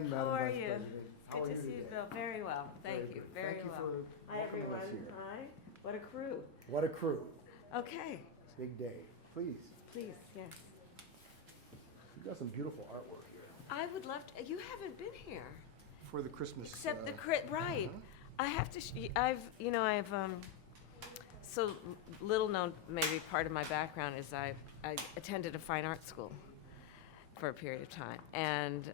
again, How Madam are Vice you? President. How Good are to you see you, today? Bill. Very well. Thank you. good. Very Thank you well. for Hi, welcoming us everyone. here. Hi. What a crew. What a crew. Okay. Big day. Please. Please, yes. You've got some beautiful artwork here. I would love to. You haven't been here. For the Christmas. Except the right. uh-huh. I have to. I've so little known. Maybe part of my background is I attended a fine art school for a period of time, and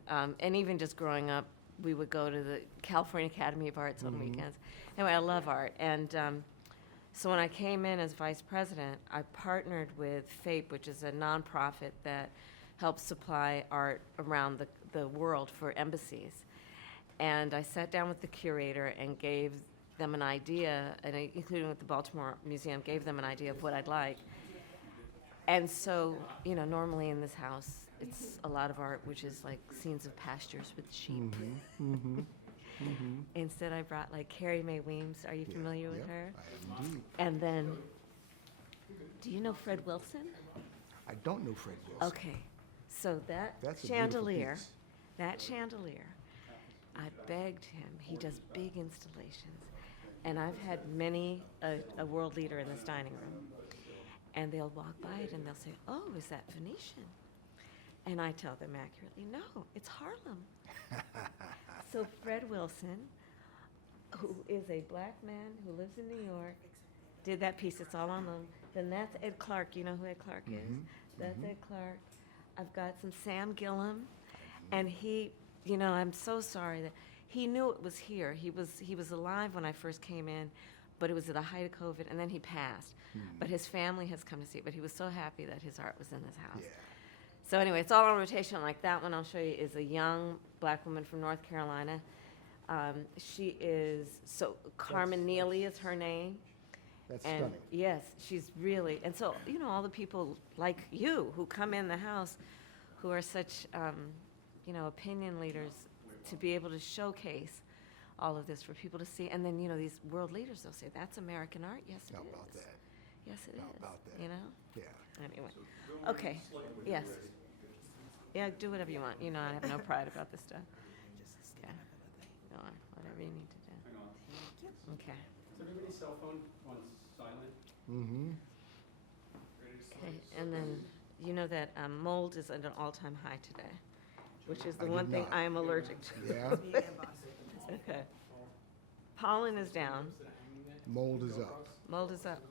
even just growing up, we would go to the California Academy of Arts on weekends. Anyway, I love art, and so when I came in as vice president, I partnered with FAPE, which is a nonprofit that helps supply art around the world for embassies. And I sat down with the curator and gave them an idea, and including with the Baltimore Museum, gave them an idea of what I'd like. And so, normally in this house, it's a lot of art, which is like scenes of pastures with sheep. Instead, I brought like Carrie Mae Weems. Are you familiar with her? I am indeed. And then, do you know Fred Wilson? I don't know Fred Wilson. Okay, so that That's a beautiful chandelier, piece. I begged him. He does big installations, and I've had many a world leader in this dining room, and they'll walk by it and they'll say, "Oh, is that Venetian?" And I tell them accurately, "No, it's Harlem." So Fred Wilson, who is a black man who lives in New York, did that piece. It's all on loan. Then that's Ed Clark. You know who Ed Clark is? That's Ed Clark. I've got some Sam Gillam, and he, I'm so sorry that he knew it was here. He was alive when I first came in, but it was at the height of COVID, and then he passed. But his family has come to see it. But he was so happy that his art was in this house. Yeah. So anyway, it's all on rotation. Like that one I'll show you is a young black woman from North Carolina. She is, Carmen Neely is her name. That's And stunning. yes, she's really, and so, all the people like you who come in the house who are such, opinion leaders, to be able to showcase all of this for people to see. And then, these world leaders, they'll say, "That's American art." Yes, it How is. about that? Yes, it How is. about that? Yeah. Anyway. Okay, yes. Yeah, do whatever you want. I have no pride about this stuff. Okay. Go on, whatever you need to do. Hang on. Okay. Is everybody's cell phone on silent? Mm-hmm. Ready to Okay, start? and then, you know that mold is at an all-time high today, which is the I one did thing not. I am allergic to. Yeah. Okay. Pollen is down, Mold is up. mold is up.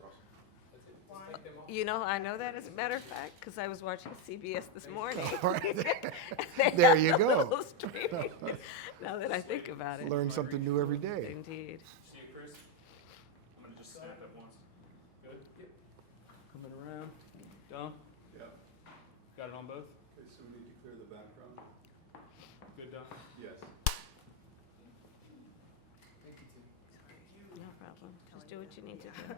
I know that as a matter of fact, because I was watching CBS this morning. They There had you a go. little streaming, now that I think about it. Learn something new every day. Indeed. See you, Chris? I'm gonna just snap at once. Good? Yep. Coming around. Done? Yeah. Got it on both? Okay, so we need to clear the background? Good, done? Yes. No problem. Just do what you need to do.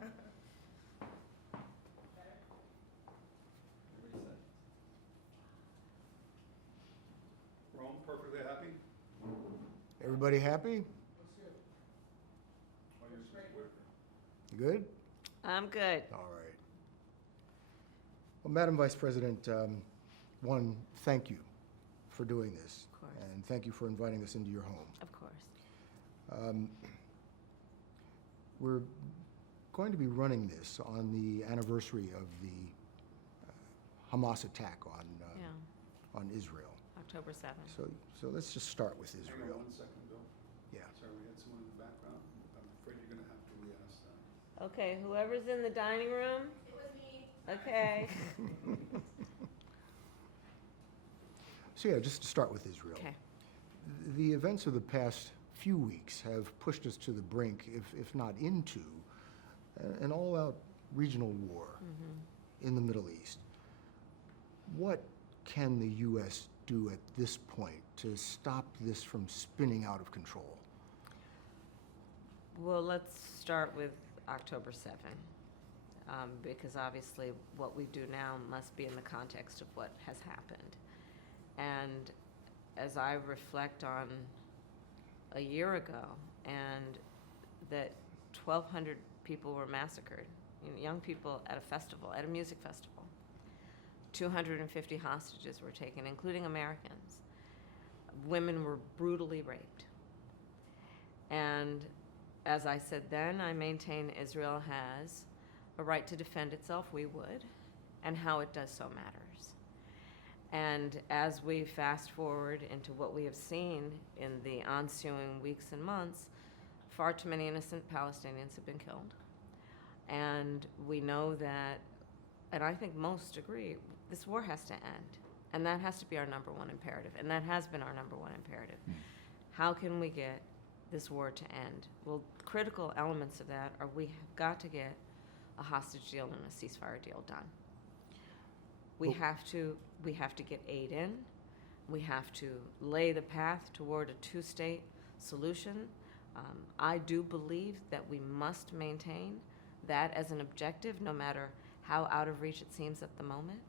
Rome, perfectly happy? Everybody happy? Oh, you're supposed to wear it. Good? I'm good. All right. Well, Madam Vice President, one, thank you for doing this. Of course. And thank you for inviting us into your home. Of course. We're going to be running this on the anniversary of the Hamas attack on Yeah, on Israel. October 7th. So let's just start with Hang on Israel. 1 second, Bill. Yeah. Sorry, we had someone in the background. I'm afraid you're gonna have to re-ask that. Okay, whoever's in the dining room? It was me. Okay. So yeah, just to start with Israel. Okay. The events of the past few weeks have pushed us to the brink, if not into, an all-out regional war in the Middle East. What can the U.S. do at this point to stop this from spinning out of control? Well, let's start with October 7th, because obviously what we do now must be in the context of what has happened. And as I reflect on a year ago, and that 1,200 people were massacred, young people at a festival, at a music festival. 250 hostages were taken, including Americans. women were brutally raped. And as I said then, I maintain Israel has a right to defend itself, we would, and how it does so matters. And as we fast forward into what we have seen in the ensuing weeks and months, far too many innocent Palestinians have been killed. And we know that, and I think most agree, this war has to end. And that has to be our number one imperative. And that has been our number one imperative. How can we get this war to end? Well, critical elements of that are we have got to get a hostage deal and a ceasefire deal done. We have to get aid in. We have to lay the path toward a two-state solution. I do believe that we must maintain that as an objective, no matter how out of reach it seems at the moment.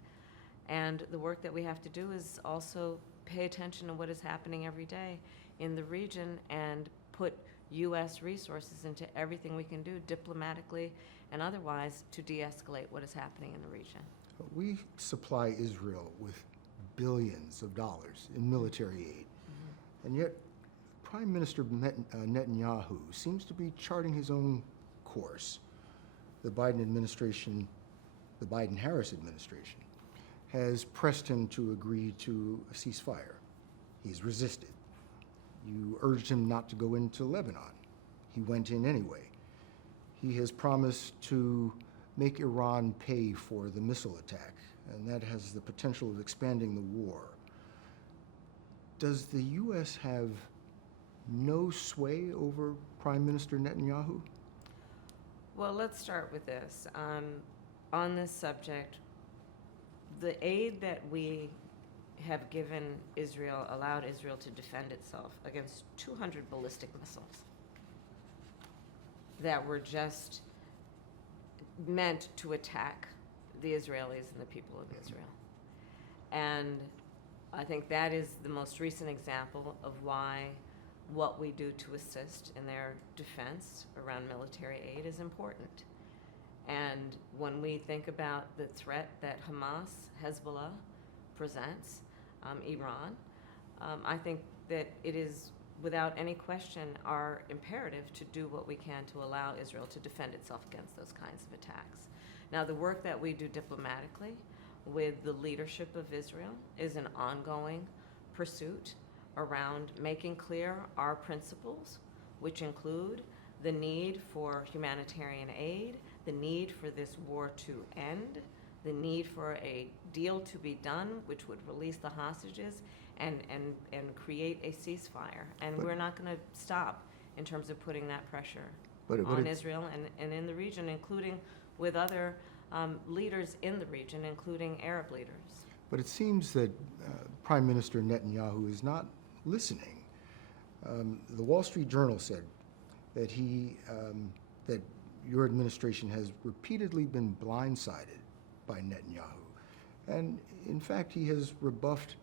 And the work that we have to do is also pay attention to what is happening every day in the region and put U.S. resources into everything we can do diplomatically and otherwise to de-escalate what is happening in the region. We supply Israel with billions of dollars in military aid, and yet Prime Minister Netanyahu seems to be charting his own course. The Biden administration, the Biden-Harris administration, has pressed him to agree to a ceasefire. He's resisted. You urged him not to go into Lebanon. He went in anyway. He has promised to make Iran pay for the missile attack, and that has the potential of expanding the war. Does the U.S. have no sway over Prime Minister Netanyahu? Well, let's start with this. On this subject, the aid that we have given Israel allowed Israel to defend itself against 200 ballistic missiles that were just meant to attack the Israelis and the people of Israel. And I think that is the most recent example of why what we do to assist in their defense around military aid is important. And when we think about the threat that Hamas, Hezbollah presents, Iran, I think that it is without any question our imperative to do what we can to allow Israel to defend itself against those kinds of attacks. Now, the work that we do diplomatically with the leadership of Israel is an ongoing pursuit around making clear our principles, which include the need for humanitarian aid, the need for this war to end, the need for a deal to be done which would release the hostages and create a ceasefire. And we're not going to stop in terms of putting that pressure on Israel and in the region, including with other leaders in the region, including Arab leaders. But it seems that Prime Minister Netanyahu is not listening. The Wall Street Journal said that that your administration has repeatedly been blindsided by Netanyahu. And in fact, he has rebuffed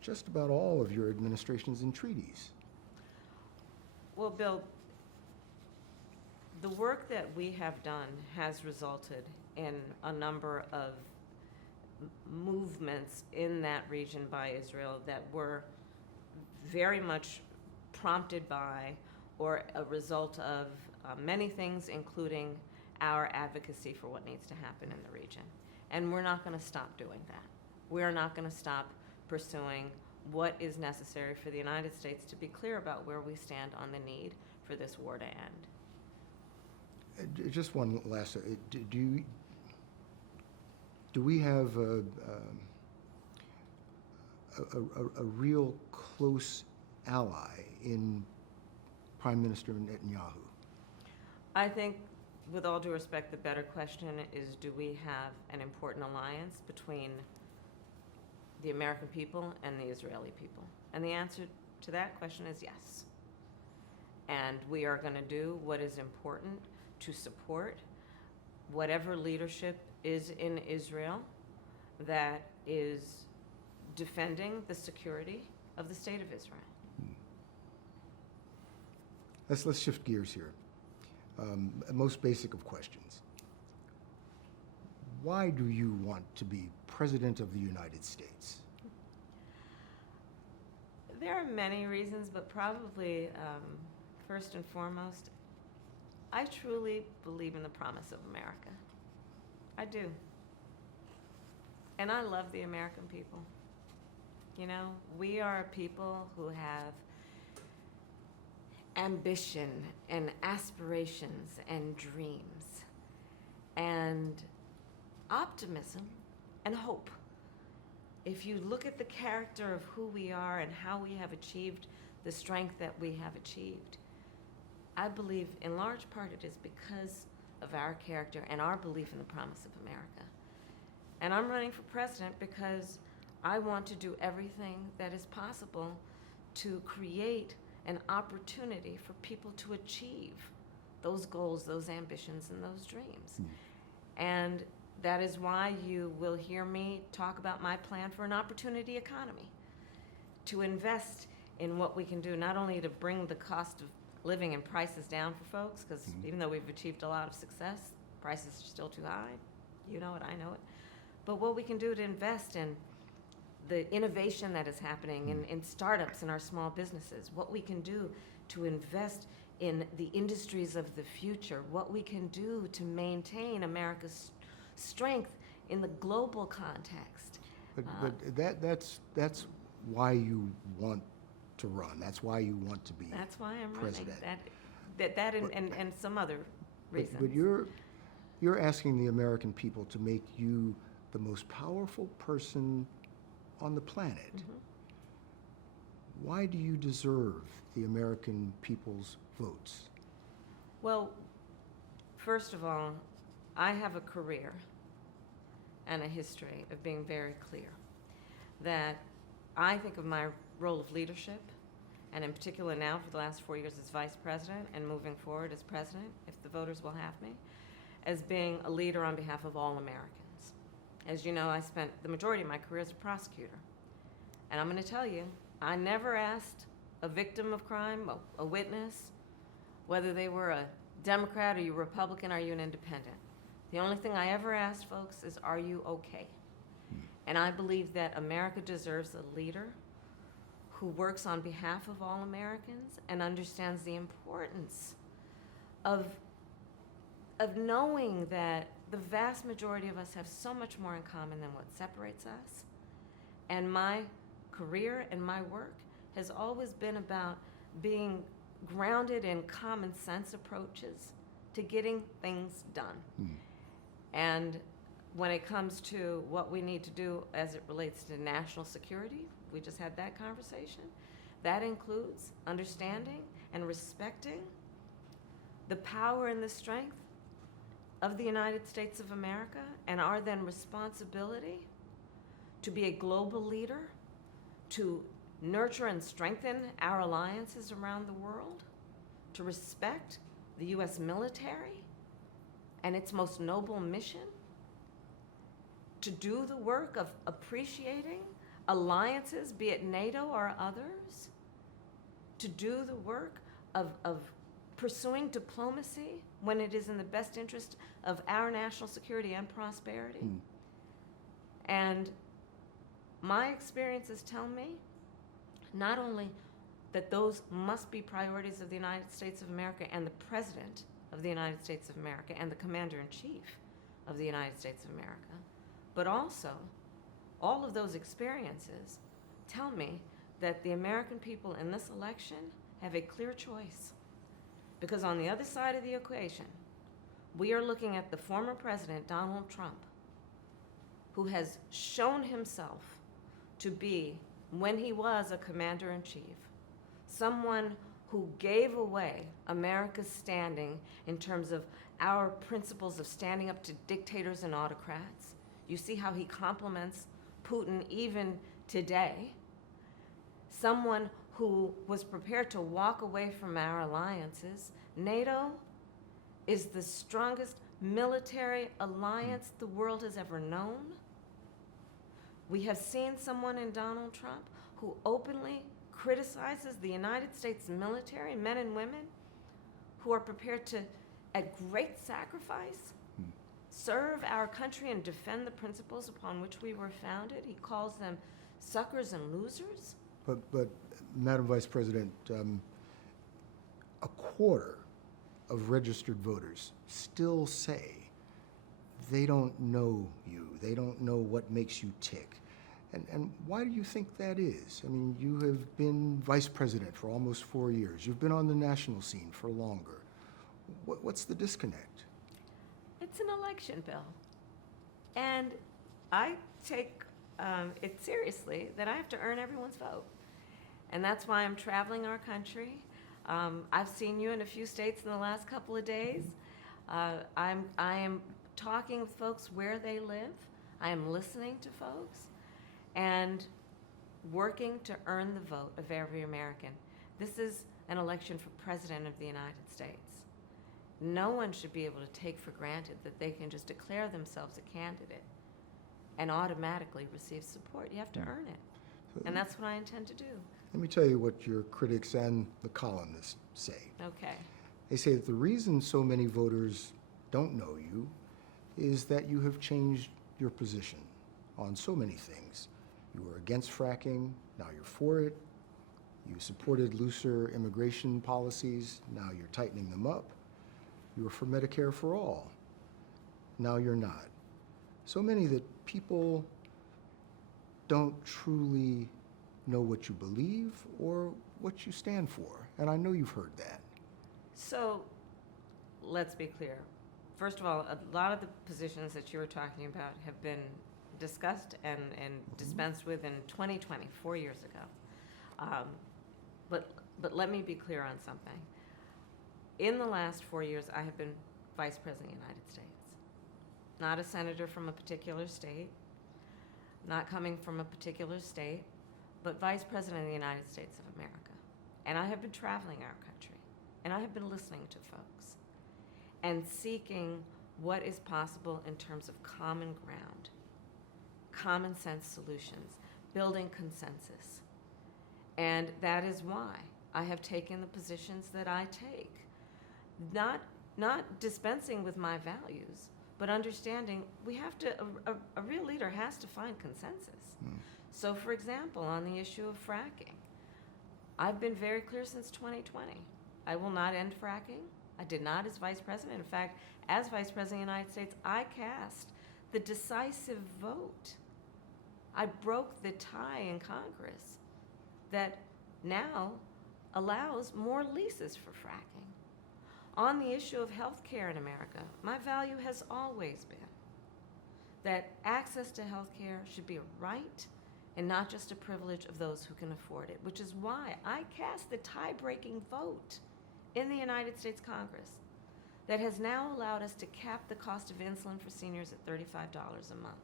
just about all of your administration's entreaties. Well, Bill, the work that we have done has resulted in a number of movements in that region by Israel that were very much prompted by or a result of many things, including our advocacy for what needs to happen in the region. And we're not going to stop doing that. We're not going to stop pursuing what is necessary for the United States to be clear about where we stand on the need for this war to end. Just one last, do we have a real close ally in Prime Minister Netanyahu? I think, with all due respect, the better question is, do we have an important alliance between the American people and the Israeli people? And the answer to that question is yes. And we are going to do what is important to support whatever leadership is in Israel that is defending the security of the state of Israel. Let's shift gears here. Most basic of questions. Why do you want to be President of the United States? There are many reasons, but probably first and foremost, I truly believe in the promise of America. I do. And I love the American people. You know, we are a people who have ambition and aspirations and dreams and optimism and hope. If you look at the character of who we are and how we have achieved the strength that we have achieved, I believe in large part it is because of our character and our belief in the promise of America. And I'm running for president because I want to do everything that is possible to create an opportunity for people to achieve those goals, those ambitions, and those dreams. And that is why you will hear me talk about my plan for an opportunity economy, to invest in what we can do, not only to bring the cost of living and prices down for folks, because even though we've achieved a lot of success, prices are still too high. You know it, I know it. But what we can do to invest in the innovation that is happening in startups and our small businesses, what we can do to invest in the industries of the future, what we can do to maintain America's strength in the global context. But that's why you want to run. That's why you want to be That's why I'm president. running. That and some other reasons. But you're asking the American people to make you the most powerful person on the planet. Why do you deserve the American people's votes? Well, first of all, I have a career and a history of being very clear that I think of my role of leadership, and in particular now for the last 4 years as vice president and moving forward as president, if the voters will have me, as being a leader on behalf of all Americans. As you know, I spent the majority of my career as a prosecutor. And I'm going to tell you, I never asked a victim of crime, a witness, whether they were a Democrat, are you a Republican, are you an independent. The only thing I ever asked folks is, are you okay? And I believe that America deserves a leader who works on behalf of all Americans and understands the importance of knowing that the vast majority of us have so much more in common than what separates us. And my career and my work has always been about being grounded in common sense approaches to getting things done. And when it comes to what we need to do as it relates to national security, we just had that conversation. That includes understanding and respecting the power and the strength of the United States of America and our then responsibility to be a global leader, to nurture and strengthen our alliances around the world, to respect the U.S. military and its most noble mission, to do the work of appreciating alliances, be it NATO or others, to do the work of pursuing diplomacy when it is in the best interest of our national security and prosperity. And my experiences tell me not only that those must be priorities of the United States of America and the President of the United States of America and the Commander-in-Chief of the United States of America, but also all of those experiences tell me that the American people in this election have a clear choice. Because on the other side of the equation, we are looking at the former president, Donald Trump, who has shown himself to be, when he was a commander-in-chief, someone who gave away America's standing in terms of our principles of standing up to dictators and autocrats. You see how he compliments Putin even today. Someone who was prepared to walk away from our alliances. NATO is the strongest military alliance the world has ever known. We have seen someone in Donald Trump who openly criticizes the United States military, men and women, who are prepared to, at great sacrifice, serve our country and defend the principles upon which we were founded. He calls them suckers and losers. But Madam Vice President, a quarter of registered voters still say they don't know you, they don't know what makes you tick. And why do you think that is? I mean, you have been vice president for almost 4 years. You've been on the national scene for longer. What's the disconnect? It's an election bill. And I take it seriously that I have to earn everyone's vote. And that's why I'm traveling our country. I've seen you in a few states in the last couple of days. I am talking with folks where they live. I am listening to folks and working to earn the vote of every American. This is an election for President of the United States. No one should be able to take for granted that they can just declare themselves a candidate and automatically receive support. You have to earn it. And that's what I intend to do. Let me tell you what your critics and the columnists say. Okay. They say that the reason so many voters don't know you is that you have changed your position on so many things. You were against fracking, now you're for it. You supported looser immigration policies, now you're tightening them up. You were for Medicare for all, now you're not. So many that people don't truly know what you believe or what you stand for, and I know you've heard that. So let's be clear. First of all, a lot of the positions that you were talking about have been discussed and dispensed with in 2020, 4 years ago. But let me be clear on something. In the last 4 years, I have been Vice President of the United States. Not a senator from a particular state, not coming from a particular state, but Vice President of the United States of America. And I have been traveling our country, and I have been listening to folks and seeking what is possible in terms of common ground, common sense solutions, building consensus. And that is why I have taken the positions that I take. Not dispensing with my values, but understanding we have to, a real leader has to find consensus. So for example, on the issue of fracking, I've been very clear since 2020. I will not end fracking. I did not as Vice President. In fact, as Vice President of the United States, I cast the decisive vote. I broke the tie in Congress that now allows more leases for fracking. On the issue of health care in America, my value has always been that access to health care should be a right and not just a privilege of those who can afford it, which is why I cast the tie-breaking vote in the United States Congress that has now allowed us to cap the cost of insulin for seniors at $35 a month.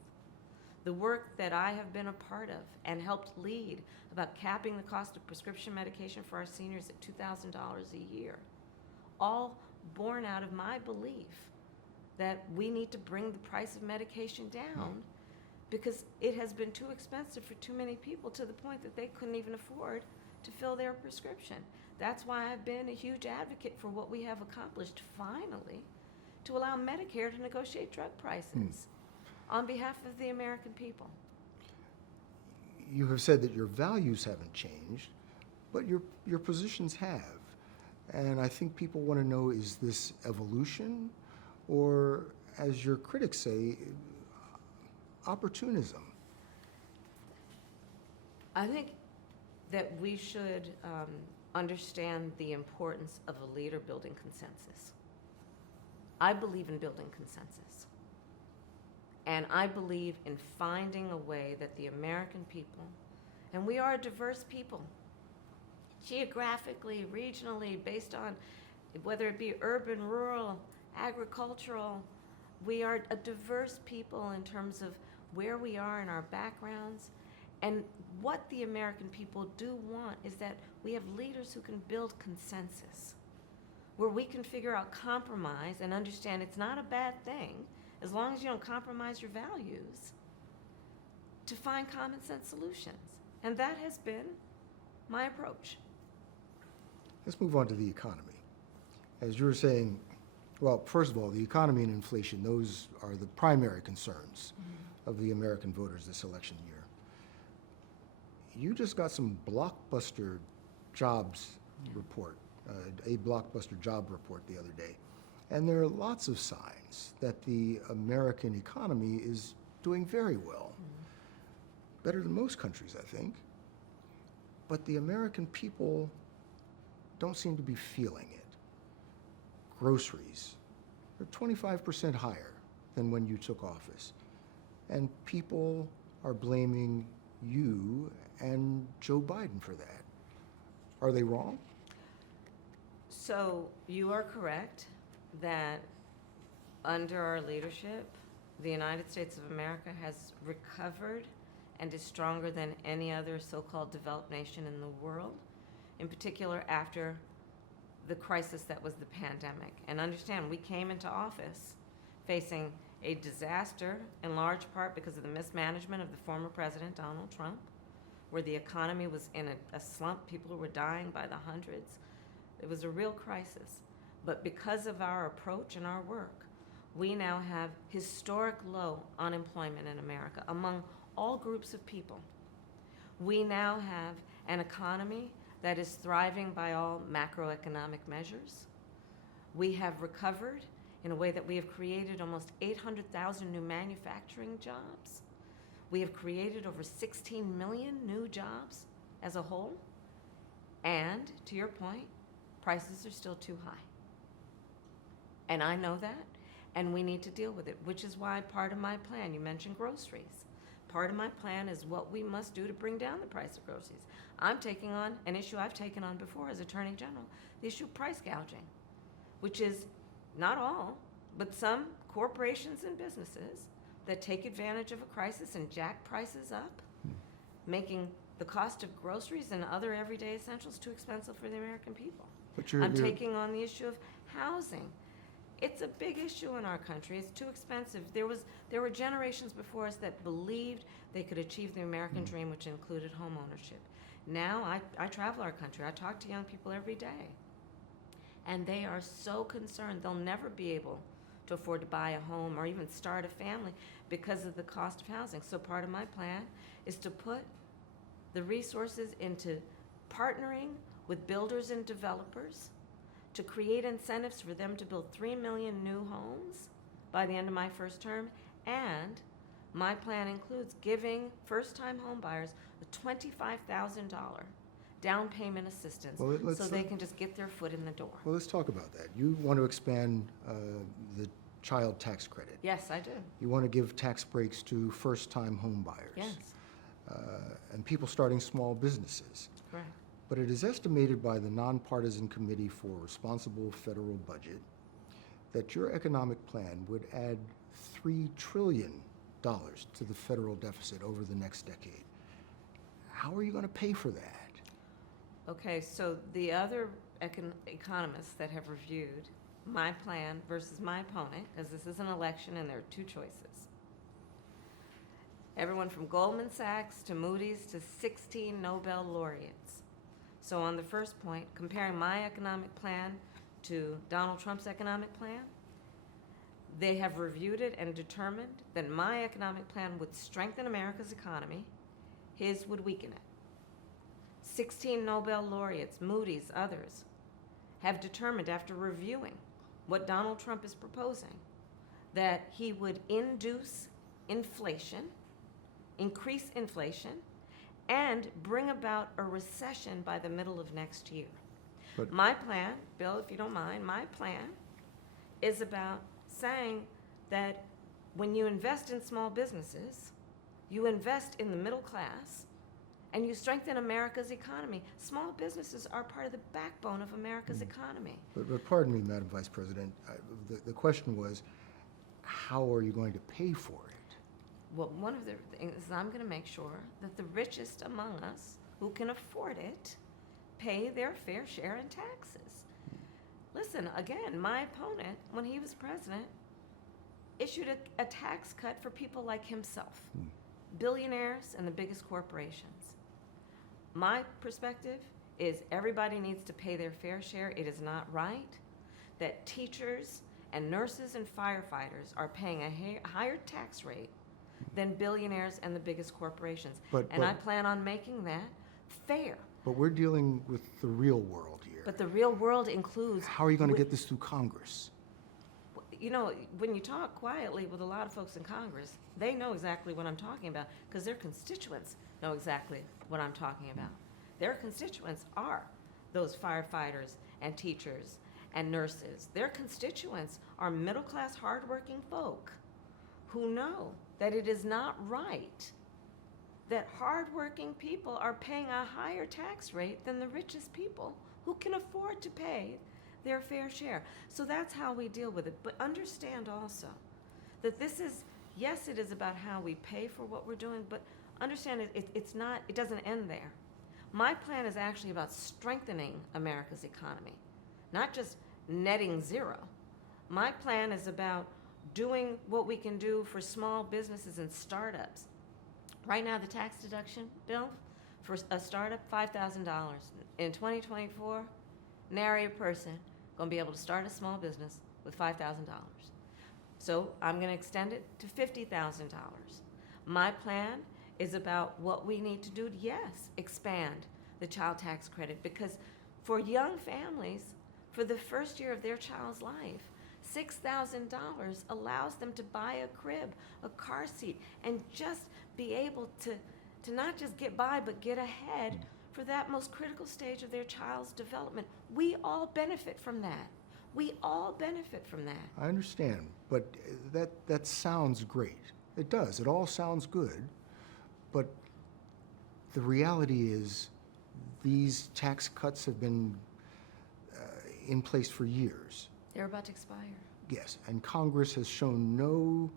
The work that I have been a part of and helped lead about capping the cost of prescription medication for our seniors at $2,000 a year, all born out of my belief that we need to bring the price of medication down because it has been too expensive for too many people to the point that they couldn't even afford to fill their prescription. That's why I've been a huge advocate for what we have accomplished finally to allow Medicare to negotiate drug prices on behalf of the American people. You have said that your values haven't changed, but your positions have. And I think people want to know, is this evolution or, as your critics say, opportunism? I think that we should understand the importance of a leader building consensus. I believe in building consensus. And I believe in finding a way that the American people, and we are a diverse people, geographically, regionally, based on whether it be urban, rural, agricultural, we are a diverse people in terms of where we are in our backgrounds. And what the American people do want is that we have leaders who can build consensus, where we can figure out compromise and understand it's not a bad thing, as long as you don't compromise your values, to find common sense solutions. And that has been my approach. Let's move on to the economy. As you were saying, well, first of all, the economy and inflation, those are the primary concerns of the American voters this election year. you just got some blockbuster jobs report, a blockbuster job report the other day. And there are lots of signs that the American economy is doing very well. Better than most countries, I think. But the American people don't seem to be feeling it. Groceries are 25% higher than when you took office. And people are blaming you and Joe Biden for that. Are they wrong? So you are correct that under our leadership, the United States of America has recovered and is stronger than any other so-called developed nation in the world, in particular after the crisis that was the pandemic. And understand, we came into office facing a disaster in large part because of the mismanagement of the former president, Donald Trump, where the economy was in a slump. People were dying by the hundreds. It was a real crisis. But because of our approach and our work, we now have historic low unemployment in America among all groups of people. We now have an economy that is thriving by all macroeconomic measures. We have recovered in a way that we have created almost 800,000 new manufacturing jobs. We have created over 16 million new jobs as a whole. And to your point, prices are still too high. And I know that, and we need to deal with it, which is why part of my plan, you mentioned groceries. Part of my plan is what we must do to bring down the price of groceries. I'm taking on an issue I've taken on before as Attorney General, the issue of price gouging, which is not all, but some corporations and businesses that take advantage of a crisis and jack prices up, making the cost of groceries and other everyday essentials too expensive for the American people. But I'm taking on the issue of housing. It's a big issue in our country. It's too expensive. There were generations before us that believed they could achieve the American dream, which included home ownership. Now I travel our country. I talk to young people every day. And they are so concerned they'll never be able to afford to buy a home or even start a family because of the cost of housing. So part of my plan is to put the resources into partnering with builders and developers to create incentives for them to build 3 million new homes by the end of my first term. And my plan includes giving first-time home buyers a $25,000 down payment assistance so they can just get their foot in the door. Well, let's talk about that. You want to expand the child tax credit. Yes, I do. You want to give tax breaks to first-time home buyers. Yes, And people starting small businesses. correct. But it is estimated by the Nonpartisan Committee for Responsible Federal Budget that your economic plan would add $3 trillion to the federal deficit over the next decade. How are you going to pay for that? Okay, so the other economists that have reviewed my plan versus my opponent, because this is an election and there are two choices. Everyone from Goldman Sachs to Moody's to 16 Nobel laureates. So on the first point, comparing my economic plan to Donald Trump's economic plan, they have reviewed it and determined that my economic plan would strengthen America's economy, his would weaken it. 16 Nobel laureates, Moody's, others, have determined after reviewing what Donald Trump is proposing that he would induce inflation, increase inflation, and bring about a recession by the middle of next year. But- My plan, Bill, if you don't mind, my plan is about saying that when you invest in small businesses, you invest in the middle class, and you strengthen America's economy. Small businesses are part of the backbone of America's economy. But pardon me, Madam Vice President, the question was, how are you going to pay for it? Well, one of the things is I'm going to make sure that the richest among us who can afford it pay their fair share in taxes. Listen, again, my opponent, when he was president, issued a tax cut for people like himself, billionaires and the biggest corporations. My perspective is everybody needs to pay their fair share. It is not right that teachers and nurses and firefighters are paying a higher tax rate than billionaires and the biggest corporations. But- And I but- plan on making that fair. But we're dealing with the real world here. But the real world includes. How are you going to wi- get this through Congress? You know, when you talk quietly with a lot of folks in Congress, they know exactly what I'm talking about because their constituents know exactly what I'm talking about. Their constituents are those firefighters and teachers and nurses. Their constituents are middle-class, hardworking folk who know that it is not right that hardworking people are paying a higher tax rate than the richest people who can afford to pay their fair share. So that's how we deal with it. But understand also that this is, yes, it is about how we pay for what we're doing, but understand it's not, it doesn't end there. My plan is actually about strengthening America's economy, not just netting zero. My plan is about doing what we can do for small businesses and startups. Right now, the tax deduction bill for a startup, $5,000. In 2024, nary a person going to be able to start a small business with $5,000. So I'm going to extend it to $50,000. My plan is about what we need to do to, yes, expand the child tax credit, because for young families, for the first year of their child's life, $6,000 allows them to buy a crib, a car seat, and just be able to not just get by, but get ahead for that most critical stage of their child's development. We all benefit from that. We all benefit from that. I understand, but that sounds great. It does. It all sounds good. But the reality is these tax cuts have been in place for years. They're about to expire. Yes, and Congress has shown no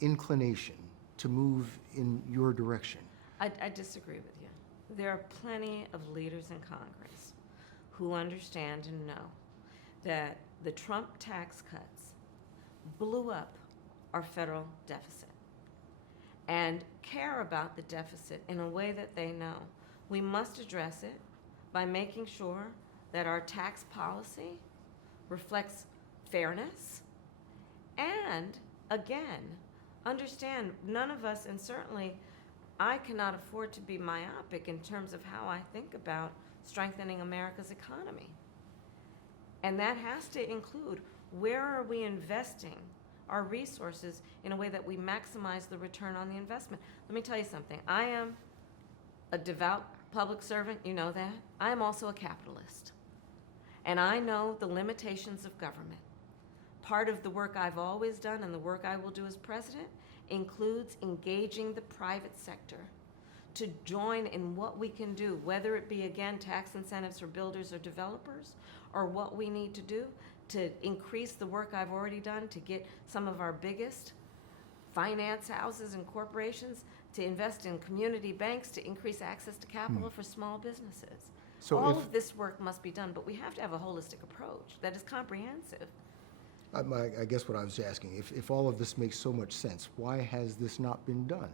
inclination to move in your direction. I disagree with you. There are plenty of leaders in Congress who understand and know that the Trump tax cuts blew up our federal deficit and care about the deficit in a way that they know. We must address it by making sure that our tax policy reflects fairness and, again, understand none of us, and certainly I cannot afford to be myopic in terms of how I think about strengthening America's economy. And that has to include where are we investing our resources in a way that we maximize the return on the investment. Let me tell you something. I am a devout public servant, you know that. I am also a capitalist. And I know the limitations of government. Part of the work I've always done and the work I will do as president includes engaging the private sector to join in what we can do, whether it be, again, tax incentives for builders or developers, or what we need to do to increase the work I've already done to get some of our biggest finance houses and corporations to invest in community banks to increase access to capital for small businesses. So All if- of this work must be done, but we have to have a holistic approach that is comprehensive. I guess what I was asking, if all of this makes so much sense, why has this not been done?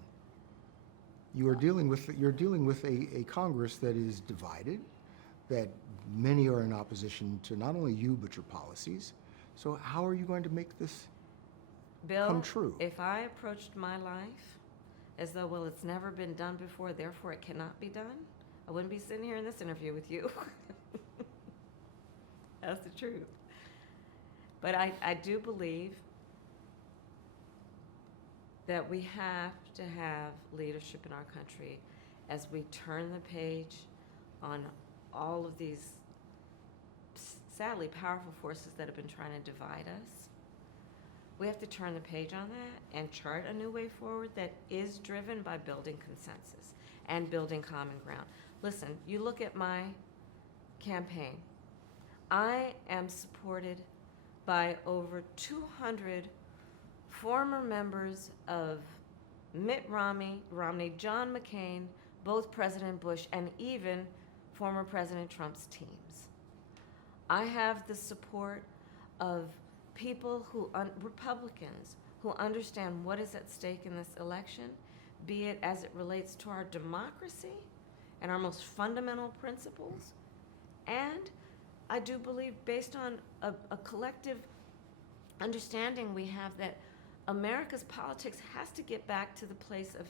You're dealing with a Congress that is divided, that many are in opposition to not only you, but your policies. So how are you going to make this Bill, come true? if I approached my life as though, well, it's never been done before, therefore it cannot be done, I wouldn't be sitting here in this interview with you. That's the truth. But I do believe that we have to have leadership in our country as we turn the page on all of these sadly powerful forces that have been trying to divide us. We have to turn the page on that and chart a new way forward that is driven by building consensus and building common ground. Listen, you look at my campaign. I am supported by over 200 former members of Mitt Romney, John McCain, both President Bush, and even former President Trump's teams. I have the support of people who, Republicans, who understand what is at stake in this election, be it as it relates to our democracy and our most fundamental principles. And I do believe, based on a collective understanding we have, that America's politics has to get back to the place of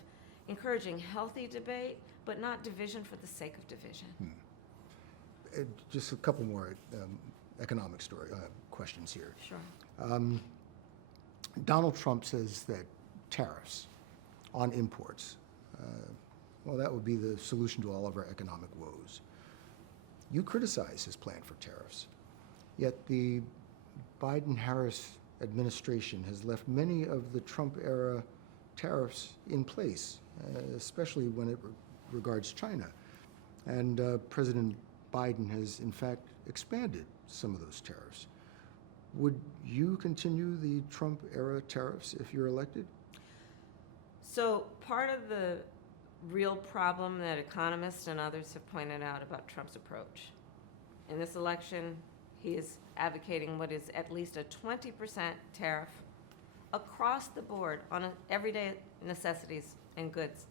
encouraging healthy debate, but not division for the sake of division. Just a couple more economic questions here. Sure. Donald Trump says that tariffs on imports, well, that would be the solution to all of our economic woes. You criticize his plan for tariffs, yet the Biden-Harris administration has left many of the Trump-era tariffs in place, especially when it regards China. And President Biden has, in fact, expanded some of those tariffs. Would you continue the Trump-era tariffs if you're elected? So part of the real problem that economists and others have pointed out about Trump's approach, in this election, he is advocating what is at least a 20% tariff across the board on everyday necessities and goods,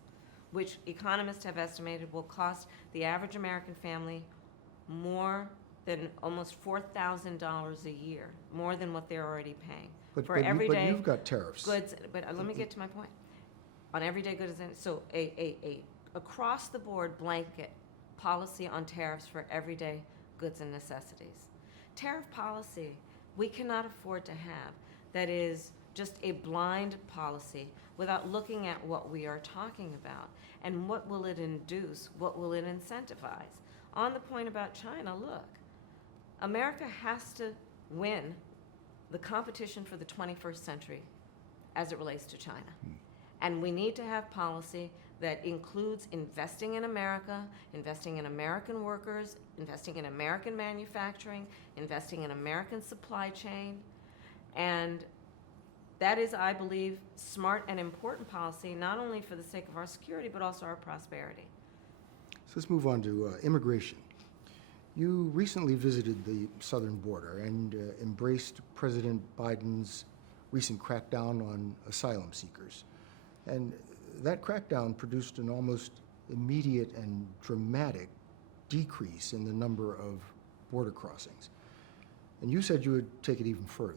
which economists have estimated will cost the average American family more than almost $4,000 a year, more than what they're already paying. For everyday you've got tariffs. goods, but let me get to my point. On everyday goods, so a across the board blanket policy on tariffs for everyday goods and necessities. Tariff policy we cannot afford to have that is just a blind policy without looking at what we are talking about and what will it induce, what will it incentivize. On the point about China, look, America has to win the competition for the 21st century as it relates to China. And we need to have policy that includes investing in America, investing in American workers, investing in American manufacturing, investing in American supply chain. And that is, I believe, smart and important policy, not only for the sake of our security, but also our prosperity. So let's move on to immigration. You recently visited the southern border and embraced President Biden's recent crackdown on asylum seekers. And that crackdown produced an almost immediate and dramatic decrease in the number of border crossings. And you said you would take it even further.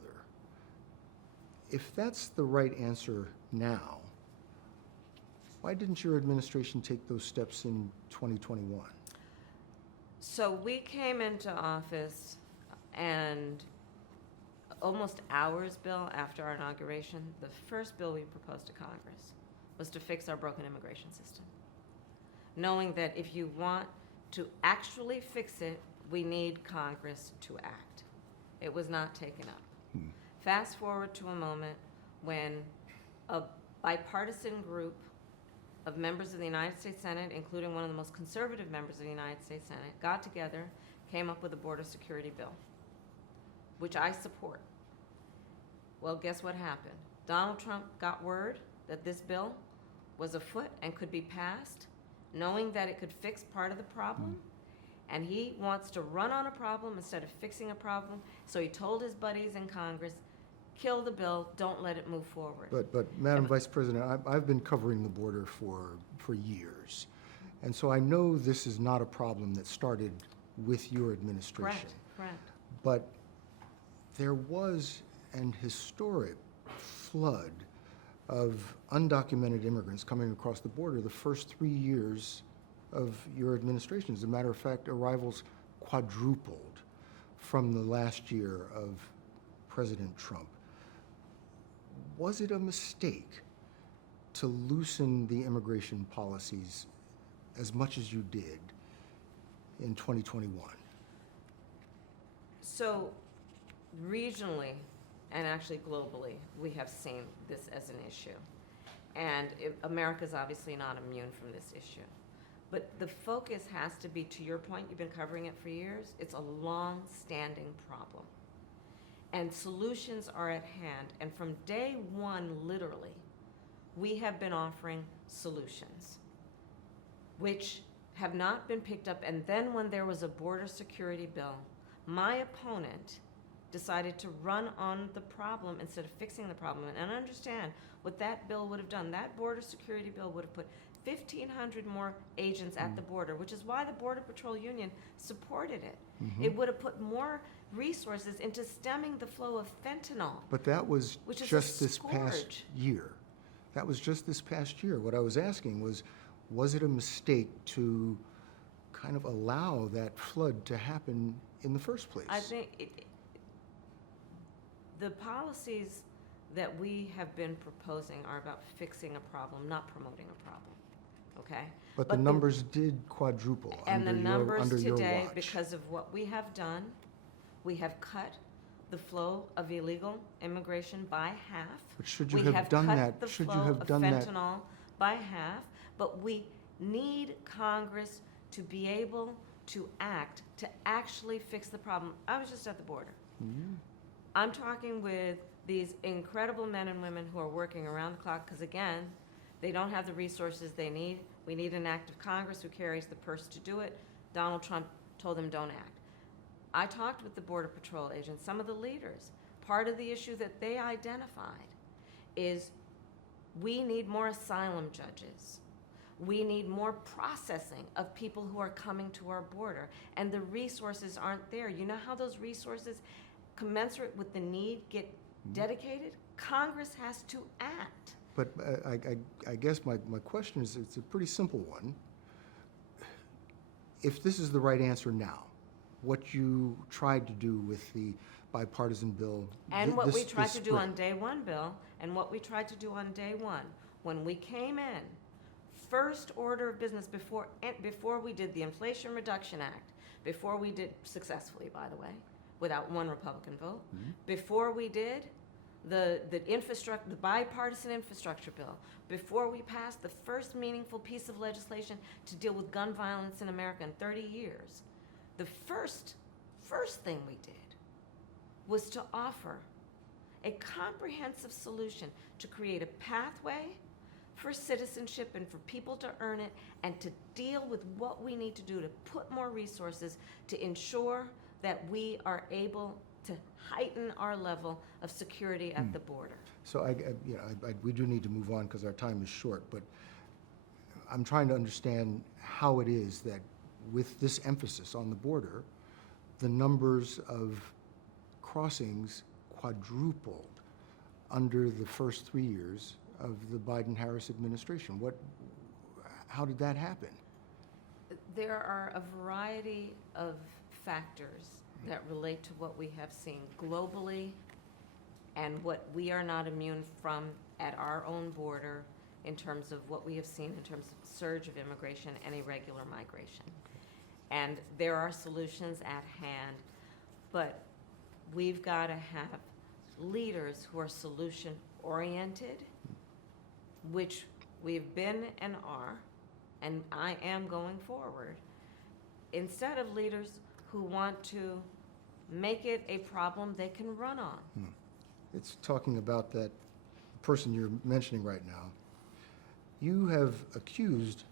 If that's the right answer now, why didn't your administration take those steps in 2021? So we came into office and almost hours, Bill, after our inauguration, the first bill we proposed to Congress was to fix our broken immigration system. Knowing that if you want to actually fix it, we need Congress to act. It was not taken up. Fast forward to a moment when a bipartisan group of members of the United States Senate, including one of the most conservative members of the United States Senate, got together, came up with a border security bill, which I support. Well, guess what happened? Donald Trump got word that this bill was afoot and could be passed, knowing that it could fix part of the problem, and he wants to run on a problem instead of fixing a problem, so he told his buddies in Congress, kill the bill, don't let it move forward. But Madam Vice President, I've been covering the border for years. And so I know this is not a problem that started with your administration. Correct. But there was an historic flood of undocumented immigrants coming across the border the first 3 years of your administration. As a matter of fact, arrivals quadrupled from the last year of President Trump. Was it a mistake to loosen the immigration policies as much as you did in 2021? So regionally, and actually globally, we have seen this as an issue. And America's obviously not immune from this issue. But the focus has to be, to your point, you've been covering it for years, it's a long-standing problem. And solutions are at hand. And from day one, literally, we have been offering solutions, which have not been picked up. And then when there was a border security bill, my opponent decided to run on the problem instead of fixing the problem. And understand what that bill would have done. That border security bill would have put 1,500 more agents at the border, which is why the Border Patrol Union supported it. It would have put more resources into stemming the flow of fentanyl. But that was Which is a just this past scourge. year. That was just this past year. What I was asking was it a mistake to kind of allow that flood to happen in the first place? I think the policies that we have been proposing are about fixing a problem, not promoting a problem, okay? But the numbers did quadruple And the under numbers your today, watch. because of what we have done, we have cut the flow of illegal immigration by half. But should you We have done cut that? the Should you flow have of done that? fentanyl by half, but we need Congress to be able to act, to actually fix the problem. I was just at the border. Mm-hmm. I'm talking with these incredible men and women who are working around the clock, because again, they don't have the resources they need. We need an act of Congress who carries the purse to do it. Donald Trump told them don't act. I talked with the Border Patrol agents, some of the leaders. Part of the issue that they identified is we need more asylum judges. We need more processing of people who are coming to our border, and the resources aren't there. You know how those resources commensurate with the need get dedicated? Congress has to act. But I guess my question is, it's a pretty simple one. If this is the right answer now, what you tried to do with the bipartisan bill And what we tried this to do on spring. day one, Bill, and what we tried to do on day one, when we came in, first order of business before we did the Inflation Reduction Act, before we did, successfully, by the way, without one Republican vote, before we did the bipartisan infrastructure bill, before we passed the first meaningful piece of legislation to deal with gun violence in America in 30 years, the first thing we did was to offer a comprehensive solution to create a pathway for citizenship and for people to earn it, and to deal with what we need to do to put more resources to ensure that we are able to heighten our level of security at the border. So we do need to move on because our time is short, but I'm trying to understand how it is that with this emphasis on the border, the numbers of crossings quadrupled under the first 3 years of the Biden-Harris administration. How did that happen? There are a variety of factors that relate to what we have seen globally and what we are not immune from at our own border in terms of what we have seen in terms of surge of immigration and irregular migration. And there are solutions at hand, but we've got to have leaders who are solution-oriented, which we've been and are, and I am going forward, instead of leaders who want to make it a problem they can run on. It's talking about that person you're mentioning right now. You have accused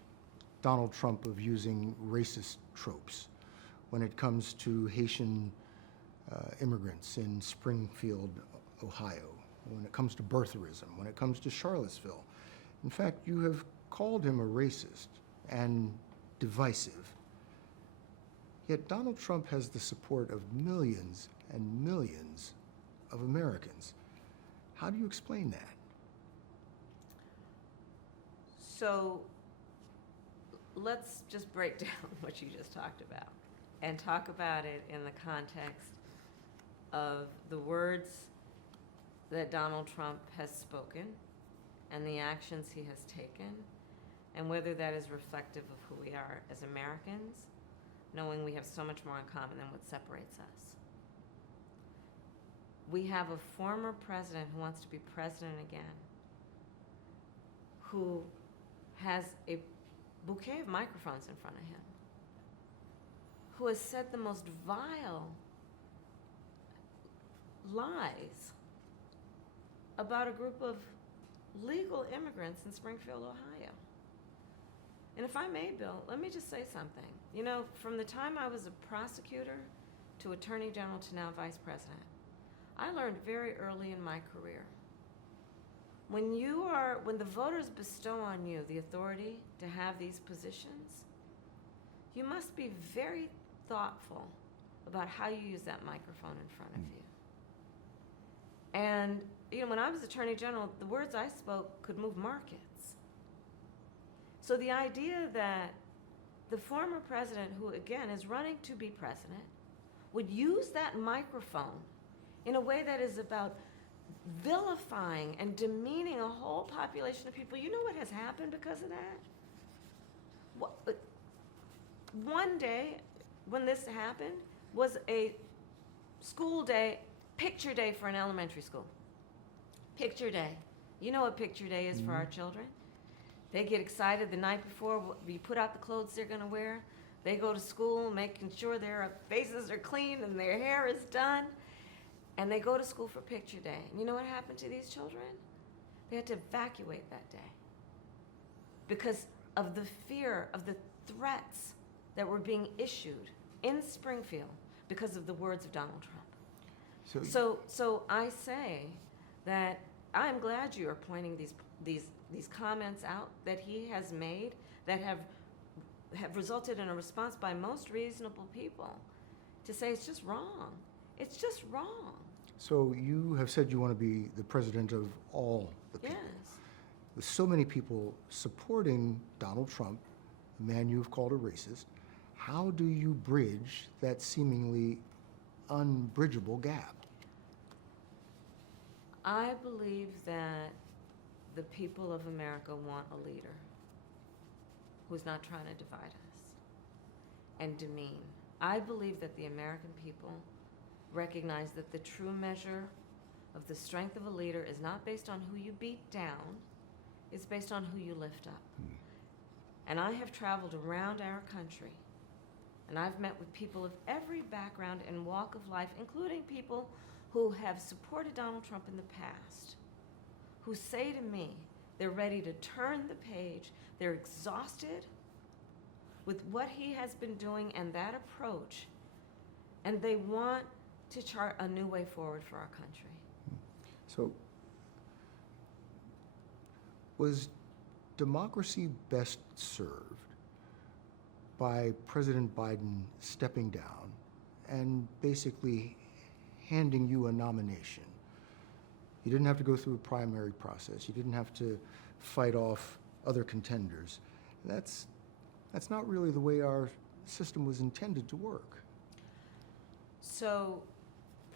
Donald Trump of using racist tropes when it comes to Haitian immigrants in Springfield, Ohio, when it comes to birtherism, when it comes to Charlottesville. In fact, you have called him a racist and divisive. Yet Donald Trump has the support of millions and millions of Americans. How do you explain that? So let's just break down what you just talked about and talk about it in the context of the words that Donald Trump has spoken and the actions he has taken, and whether that is reflective of who we are as Americans, knowing we have so much more in common than what separates us. We have a former president who wants to be president again, who has a bouquet of microphones in front of him, who has said the most vile lies about a group of legal immigrants in Springfield, Ohio. And if I may, Bill, let me just say something. You know, from the time I was a prosecutor to attorney general to now vice president, I learned very early in my career when the voters bestow on you the authority to have these positions, you must be very thoughtful about how you use that microphone in front of you. And, when I was Attorney General, the words I spoke could move markets. So the idea that the former president, who again is running to be president, would use that microphone in a way that is about vilifying and demeaning a whole population of people. You know what has happened because of that? One day, when this happened, was a school day, picture day for an elementary school. Picture day. You know what picture day is for our children? They get excited the night before. We put out the clothes they're going to wear. They go to school making sure their faces are clean and their hair is done. And they go to school for picture day. And you know what happened to these children? They had to evacuate that day because of the fear of the threats that were being issued in Springfield because of the words of Donald Trump. So I say that I'm glad you are pointing these comments out that he has made that have resulted in a response by most reasonable people to say it's just wrong. It's just wrong. So you have said you want to be the president of all the people. Yes. With so many people supporting Donald Trump, a man you have called a racist, how do you bridge that seemingly unbridgeable gap? I believe that the people of America want a leader who's not trying to divide us and demean. I believe that the American people recognize that the true measure of the strength of a leader is not based on who you beat down, it's based on who you lift up. And I have traveled around our country, and I've met with people of every background and walk of life, including people who have supported Donald Trump in the past, who say to me they're ready to turn the page, they're exhausted with what he has been doing and that approach, and they want to chart a new way forward for our country. So, was democracy best served by President Biden stepping down and basically handing you a nomination? You didn't have to go through a primary process. You didn't have to fight off other contenders. That's not really the way our system was intended to work. So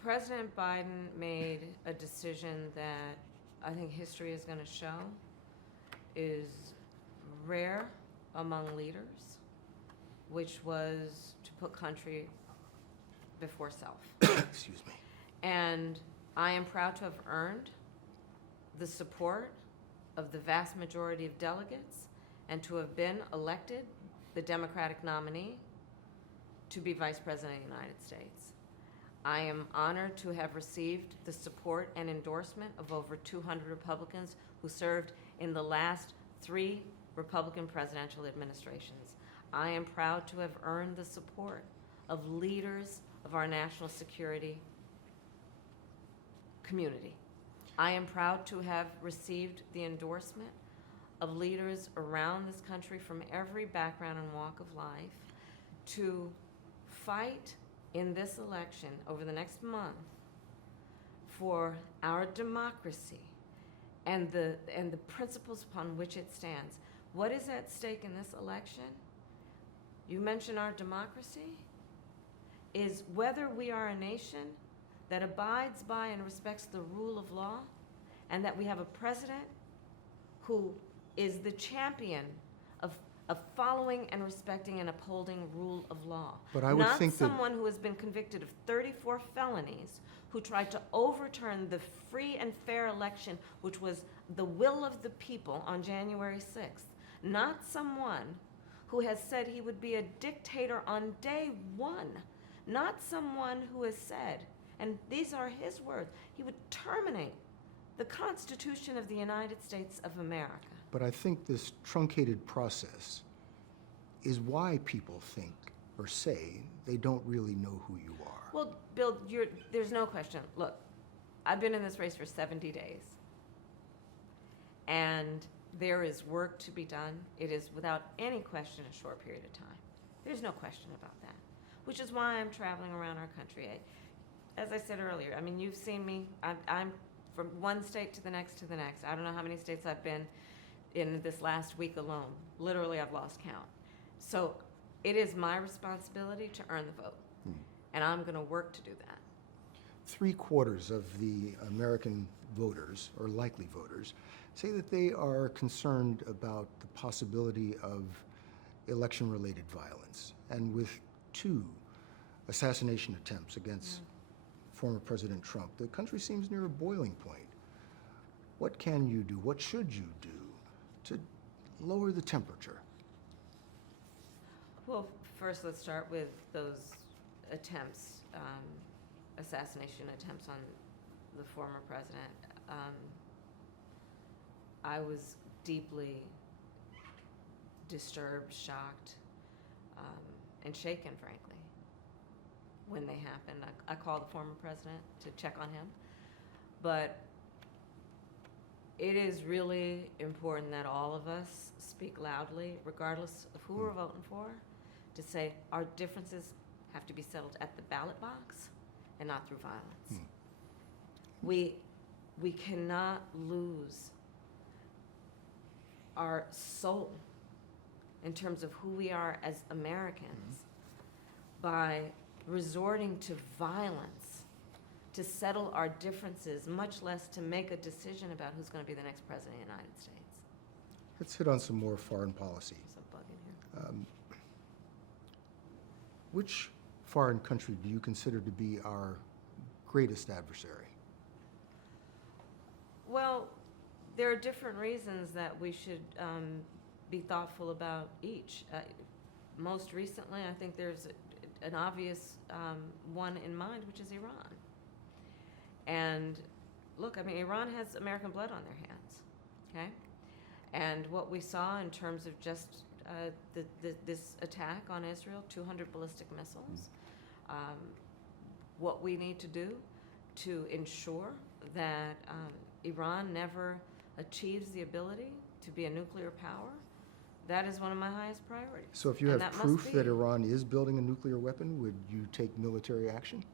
President Biden made a decision that I think history is going to show is rare among leaders, which was to put country before self. Excuse me. And I am proud to have earned the support of the vast majority of delegates and to have been elected the Democratic nominee to be Vice President of the United States. I am honored to have received the support and endorsement of over 200 Republicans who served in the last 3 Republican presidential administrations. I am proud to have earned the support of leaders of our national security community. I am proud to have received the endorsement of leaders around this country from every background and walk of life to fight in this election over the next month for our democracy and the principles upon which it stands. What is at stake in this election? You mentioned our democracy, is whether we are a nation that abides by and respects the rule of law, and that we have a president who is the champion of following and respecting and upholding rule of law. But I would think that not someone who has been convicted of 34 felonies who tried to overturn the free and fair election, which was the will of the people on January 6th. Not someone who has said he would be a dictator on day one. Not someone who has said, and these are his words, he would terminate the Constitution of the United States of America. But I think this truncated process is why people think or say they don't really know who you are. Well, Bill, there's no question. Look, I've been in this race for 70 days. And there is work to be done. It is without any question a short period of time. There's no question about that, which is why I'm traveling around our country. As I said earlier, I mean, you've seen me. I'm from one state to the next to the next. I don't know how many states I've been in this last week alone. Literally, I've lost count. So it is my responsibility to earn the vote, and I'm going to work to do that. 3/4 of the American voters, or likely voters, say that they are concerned about the possibility of election-related violence. And with 2 assassination attempts against former President Trump, the country seems near a boiling point. What can you do? What should you do to lower the temperature? Well, first, let's start with those attempts, assassination attempts on the former president. I was deeply disturbed, shocked, and shaken, frankly, when they happened. I called the former president to check on him. But it is really important that all of us speak loudly, regardless of who we're voting for, to say our differences have to be settled at the ballot box and not through violence. We cannot lose our soul in terms of who we are as Americans by resorting to violence to settle our differences, much less to make a decision about who's going to be the next president of the United States. Let's hit on some more foreign policy. There's a bug in here. Which foreign country do you consider to be our greatest adversary? Well, there are different reasons that we should be thoughtful about each. Most recently, I think there's an obvious one in mind, which is Iran. And look, I mean, Iran has American blood on their hands, okay? And what we saw in terms of just this attack on Israel, 200 ballistic missiles, what we need to do to ensure that Iran never achieves the ability to be a nuclear power, that is one of my highest priorities. So if you And have that must proof be. that Iran is building a nuclear weapon, would you take military action?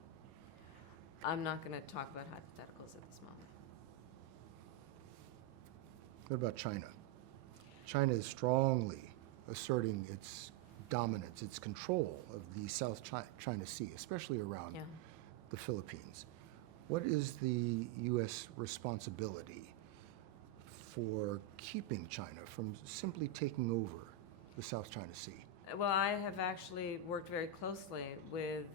I'm not going to talk about hypotheticals at this moment. What about China? China is strongly asserting its dominance, its control of the South China Sea, especially around Yeah. the Philippines. What is the U.S. responsibility for keeping China from simply taking over the South China Sea? Well, I have actually worked very closely with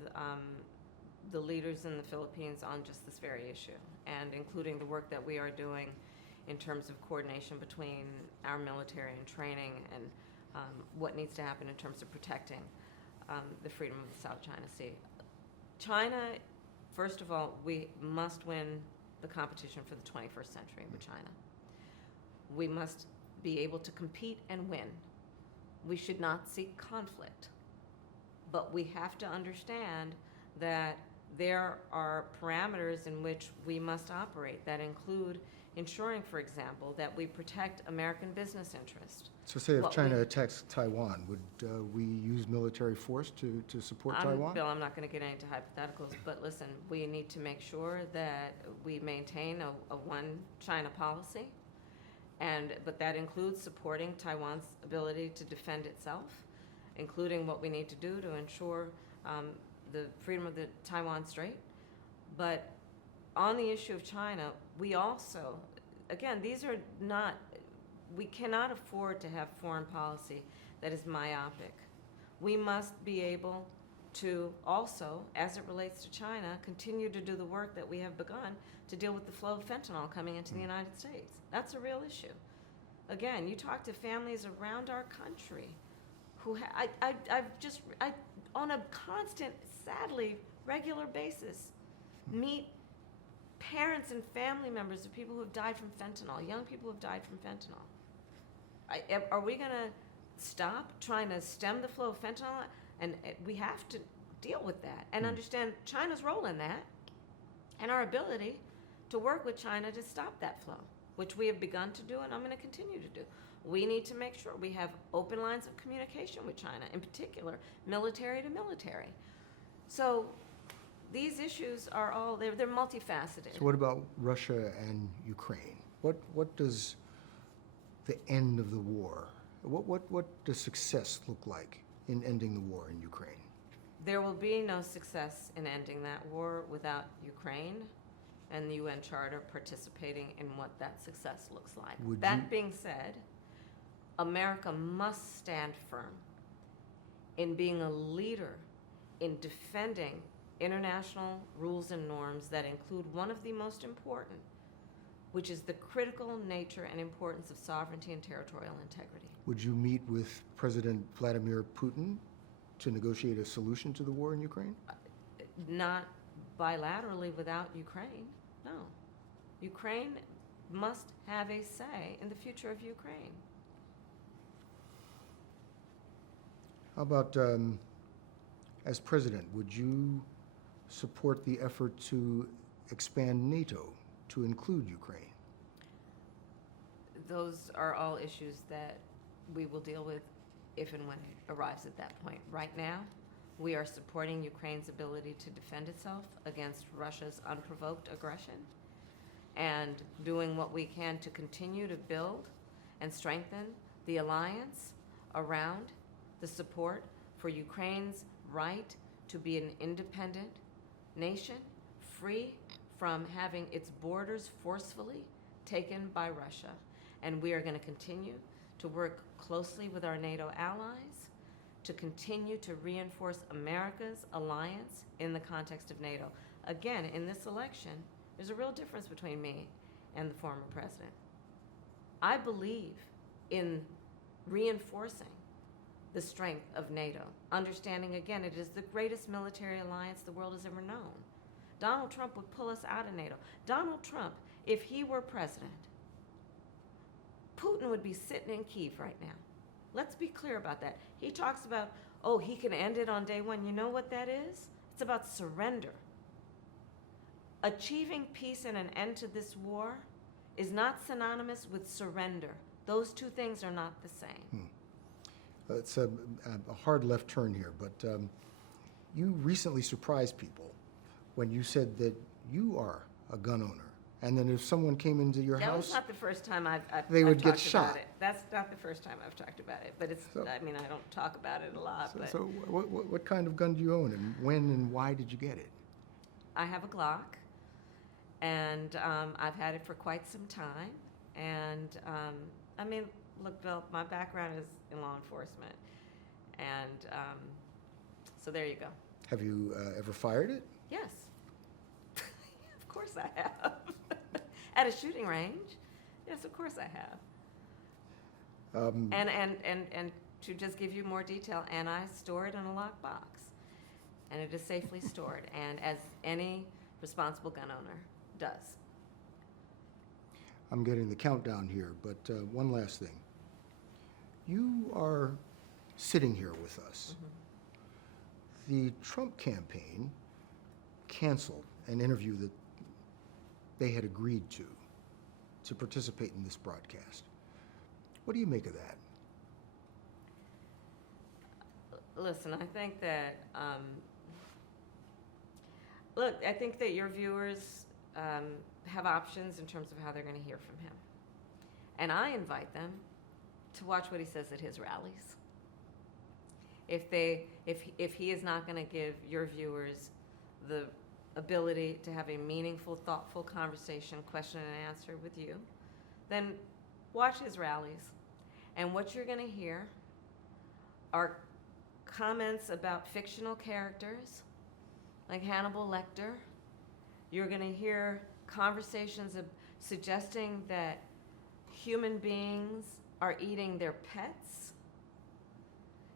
the leaders in the Philippines on just this very issue, and including the work that we are doing in terms of coordination between our military and training and what needs to happen in terms of protecting the freedom of the South China Sea. China, first of all, we must win the competition for the 21st century with China. We must be able to compete and win. We should not seek conflict. But we have to understand that there are parameters in which we must operate that include ensuring, for example, that we protect American business interests. So say if What China we- attacks Taiwan, would we use military force to support Taiwan? Bill, I'm not going to get into hypotheticals, but listen, we need to make sure that we maintain a one China policy, but that includes supporting Taiwan's ability to defend itself, including what we need to do to ensure the freedom of the Taiwan Strait. But on the issue of China, we also, again, we cannot afford to have foreign policy that is myopic. We must be able to also, as it relates to China, continue to do the work that we have begun to deal with the flow of fentanyl coming into the United States. That's a real issue. Again, you talk to families around our country who on a constant, sadly, regular basis, meet parents and family members of people who have died from fentanyl, young people who have died from fentanyl. Are we going to stop trying to stem the flow of fentanyl? And we have to deal with that and understand China's role in that and our ability to work with China to stop that flow. which we have begun to do and I'm going to continue to do. We need to make sure we have open lines of communication with China, in particular, military to military. So these issues are all, they're multifaceted. So what about Russia and Ukraine? What does the end of the war, what does success look like in ending the war in Ukraine? There will be no success in ending that war without Ukraine and the UN Charter participating in what that success looks like. Would That you- being said, America must stand firm in being a leader in defending international rules and norms that include one of the most important, which is the critical nature and importance of sovereignty and territorial integrity. Would you meet with President Vladimir Putin to negotiate a solution to the war in Ukraine? Not bilaterally without Ukraine, no. Ukraine must have a say in the future of Ukraine. How about, as president, would you support the effort to expand NATO to include Ukraine? Those are all issues that we will deal with if and when it arrives at that point. Right now, we are supporting Ukraine's ability to defend itself against Russia's unprovoked aggression and doing what we can to continue to build and strengthen the alliance around the support for Ukraine's right to be an independent nation, free from having its borders forcefully taken by Russia. And we are going to continue to work closely with our NATO allies to continue to reinforce America's alliance in the context of NATO. Again, in this election, there's a real difference between me and the former president. I believe in reinforcing the strength of NATO, understanding, again, it is the greatest military alliance the world has ever known. Donald Trump would pull us out of NATO. Donald Trump, if he were president, Putin would be sitting in Kyiv right now. Let's be clear about that. He talks about, oh, he can end it on day one. You know what that is? It's about surrender. Achieving peace and an end to this war is not synonymous with surrender. Those two things are not the same. It's a hard left turn here, but you recently surprised people when you said that you are a gun owner, and then if someone came into your That was house, not the first time I've they would get talked shot. about it. That's not the first time I've talked about it, but it's, So- I mean, I don't talk about it a lot, but so what kind of gun do you own, and when and why did you get it? I have a Glock, and I've had it for quite some time. And I mean, look, Bill, my background is in law enforcement, and so there you go. Have you ever fired it? Yes, of course I have. At a shooting range, yes, of course I have. And to just give you more detail, and I store it in a lockbox, and it is safely stored, and as any responsible gun owner does. I'm getting the countdown here, but one last thing. You are sitting here with us. The Trump campaign canceled an interview that they had agreed to participate in this broadcast. What do you make of that? Listen, I think that, look, I think that your viewers have options in terms of how they're going to hear from him. And I invite them to watch what he says at his rallies. If he is not going to give your viewers the ability to have a meaningful, thoughtful conversation, question and answer with you, then watch his rallies. And what you're going to hear are comments about fictional characters like Hannibal Lecter. You're going to hear conversations of suggesting that human beings are eating their pets.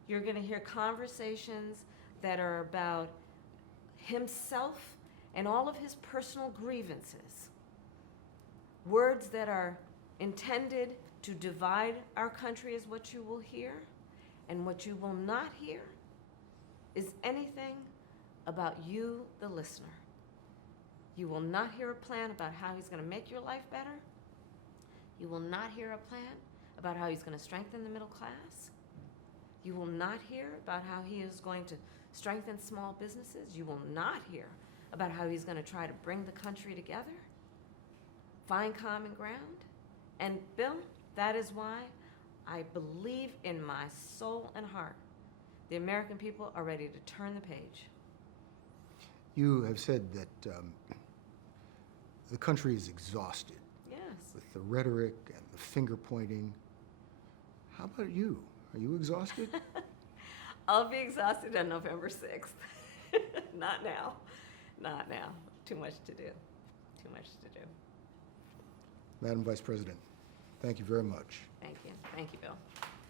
You're going to hear conversations that are about himself and all of his personal grievances. Words that are intended to divide our country is what you will hear, and what you will not hear is anything about you, the listener. You will not hear a plan about how he's going to make your life better. You will not hear a plan about how he's going to strengthen the middle class. You will not hear about how he is going to strengthen small businesses. You will not hear about how he's going to try to bring the country together, find common ground. And Bill, that is why I believe in my soul and heart the American people are ready to turn the page. You have said that the country is exhausted Yes. with the rhetoric and the finger pointing. How about you? Are you exhausted? I'll be exhausted on November 6th. Not now. Not now. Too much to do. Too much to do. Madam Vice President, thank you very much. Thank you. Thank you, Bill.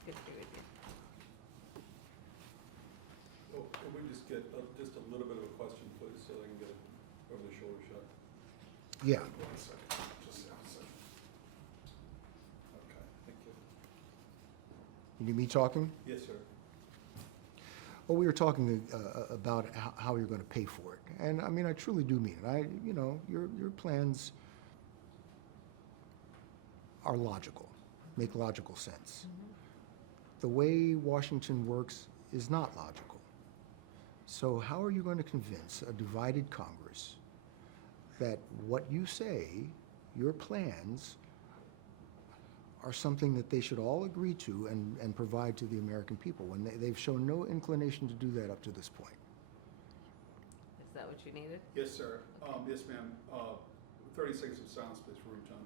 Good to be with you. Oh, can we just get just a little bit of a question, please, so I can get it over the shoulder shot? Yeah. 1 second, just a second. Okay, thank you. You need me talking? Yes, sir. Well, we were talking about how you're going to pay for it. And I mean, I truly do mean it. Your plans are logical, make logical sense. The way Washington works is not logical. So how are you going to convince a divided Congress that what you say, your plans, are something that they should all agree to and provide to the American people when they've shown no inclination to do that up to this point? Is that what you needed? Yes, sir. Yes, ma'am. 30 seconds of silence, please, for room time.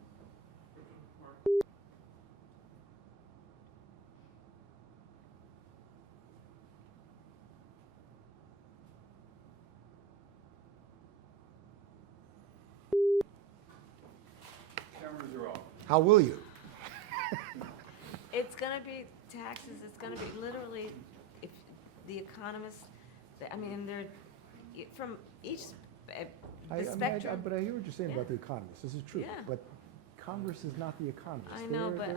Cameras are off. How will you? It's going to be taxes. It's going to be literally, if the economists, I mean, they're from each the spectrum. But I hear what you're saying Yeah. about the economists. This is true. Yeah. But Congress is not the economists. I know, but